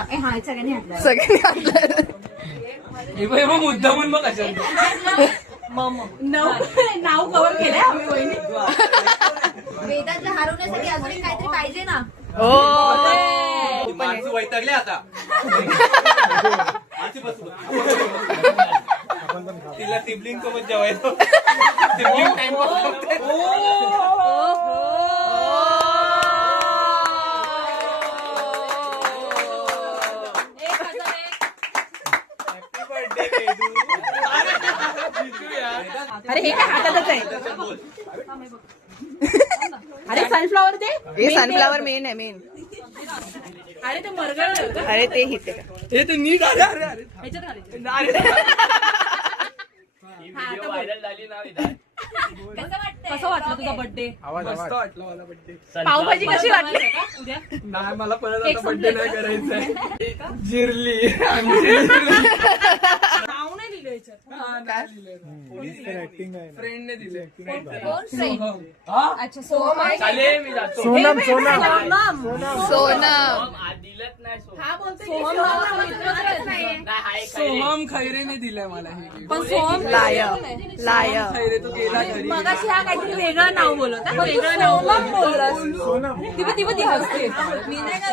सगळ्यांनी आपलं मुद्दा म्हणून मग नाव कव्हर केलंय आम्ही वहिनी. वेदांतला हरवण्यासाठी अजून काहीतरी पाहिजे ना. हो माणसं वैतागले आता. तिला सिबलिंग सोबत जेवायचं. सिबलिंग टाइम अरे हे काय हातातच आहे. अरे सनफ्लॉवर दे. हे सनफ्लावर मेन आहे मेन. अरे ते मरगळ. अरे ते हिते का हे ते नीट अरे अरे अरे ह्याच्यात घालायचं. व्हायरल झाली ना. कसं वाटलं तुझा बर्थडे? मस्त वाटलं मला बर्थडे. पावभाजी कशी वाटली? उद्या नाही मला परत आता बर्थडे नाही करायचंय. जिरली नाव नाही दिलं याच्यात. फ्रेंडने दिले. अच्छा सोहम आहे. चालेल मी जातो. सोनम सोनम हा बोलतोय की सोहम सोहमचा मित्रच नाहीये. सोहम खैरेने दिलंय मला हे. पण सोहम लाय लाय खैरे तो गेला घरी. मगाशी हा काहीतरी वेगळं नाव बोलत होता. वेगळं नाव बोललास. ती हसते. मी नाही का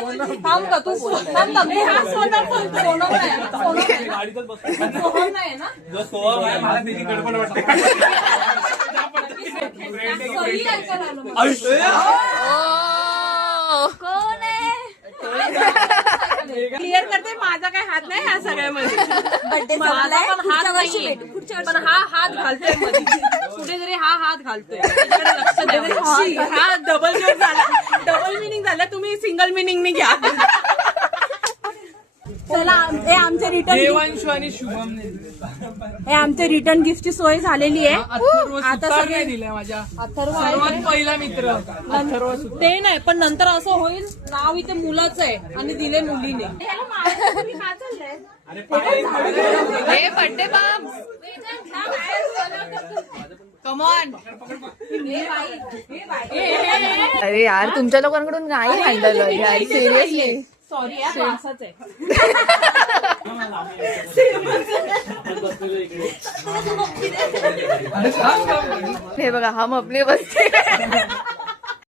थांब का तू थांब का मी हा सोनम बोलतो. सोनम नाही गाडीतच बसतो. सोहम नाही ना. जो सोहम आहे मला त्याची गडबड वाटते. सही ऐकायला आलो मी. कोण आहे? क्लिअर करते माझा काय हात नाही ह्या सगळ्यामध्ये. बर्थडे माझा पण हात नाहीये. पण हा हात घालतोय मध्ये. कुठेतरी हा हात घालतोय. त्याच्याकडे लक्ष द्या. हा डबल मिनिंग झाला. डबल मिनिंग झाला. तुम्ही सिंगल मिनिंगने घ्या. चला हे आमचे रिटर्न देवांशू आणि शुभमने हे आमचे रिटर्न गिफ्टची सोय झालेली आहे. आता सगळे दिले माझ्या अथर्व सर्वात पहिला मित्र अथर्व. ते नाही पण नंतर असं होईल नाव इथे मुलाचं आहे आणि दिले मुलीने. हे बर्थडे बम कमॉन. अरे यार तुमच्या लोकांकडून नाही हँडल यार सिरियसली. सॉरी असाच आहे. हे बघा हम अपने बसते